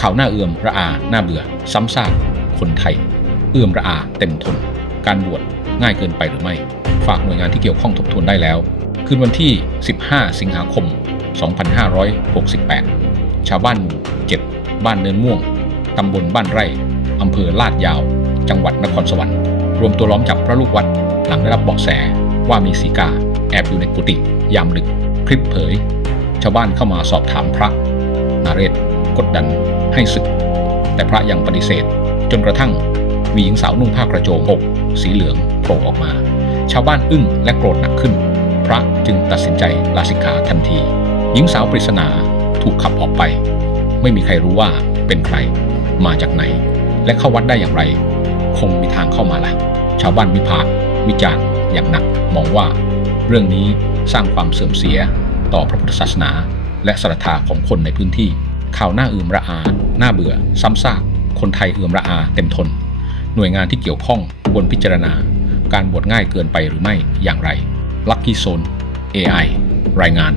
ข่าวหน้าเอื่อมระอาหน้าเบื่อ ซ้ำซากคนไทย เอื่อมระอาเต็มทน การบวชง่ายเกินไปหรือไม่ ฝากหน่วยงานที่เกี่ยวข้องทบทวนได้แล้ว คืนวันที่ 15 สิงหาคม 2568 ชาวบ้านหมู่ 7 บ้านเนินม่วง ตำบลบ้านไร่ อำเภอลาดยาว จังหวัดนครสวรรค์ รวมตัวล้อมจับพระลูกวัด หลังได้รับเบาะแสว่ามีสีกา แอบอยู่ในกุฏิยามดึก คลิปเผย ชาวบ้านเข้ามาสอบถามพระ นาเรศ กดดันให้ศึก แต่พระยังปฏิเสธ จนกระทั่งมีหญิงสาวนุ่งผ้ากระโจมอกสีเหลืองโผล่ออกมา ชาวบ้านอึ้งและโกรธหนักขึ้น พระจึงตัดสินใจลาสิกขาทันที หญิงสาวปริศนาถูกขับออกไป ไม่มีใครรู้ว่าเป็นใคร มาจากไหน และเข้าวัดได้อย่างไร คงมีทางเข้ามาละชาวบ้านวิพากษ์วิจารณ์อย่างหนักมองว่า เรื่องนี้สร้างความเสื่อมเสียต่อพระพุทธศาสนา และศรัทธาของคนในพื้นที่ ข่าวหน้าอืมระอา หน้าเบื่อ ซ้ำซาก คนไทยเอือมระอา เต็มทน หน่วยงานที่เกี่ยวข้องควรพิจารณา การบวชง่ายเกินไปหรือไม่อย่างไรลัคกี้โซน AI รายงาน